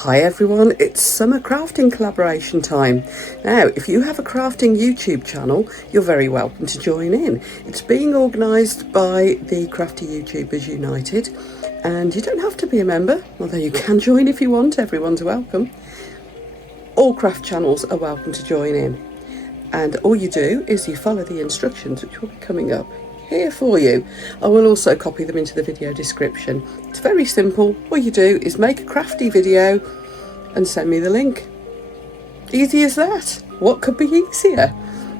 Hi everyone, it's summer crafting collaboration time. Now, if you have a crafting YouTube channel, you're very welcome to join in. It's being organised by the Crafty YouTubers United, and you don't have to be a member, although you can join if you want. Everyone's welcome. All craft channels are welcome to join in, and all you do is you follow the instructions which will be coming up here for you. I will also copy them into the video description. It's very simple. All you do is make a crafty video and send me the link. Easy as that. What could be easier?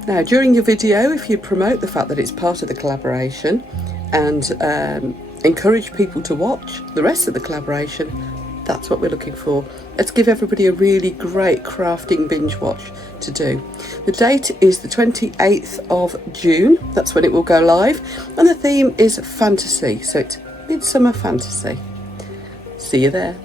Now, during your video, if you promote the fact that it's part of the collaboration and encourage people to watch the rest of the collaboration, that's what we're looking for. Let's give everybody a really great crafting binge watch to do. The date is the 28th of June. That's when it will go live. And the theme is fantasy. So it's midsummer fantasy. See you there.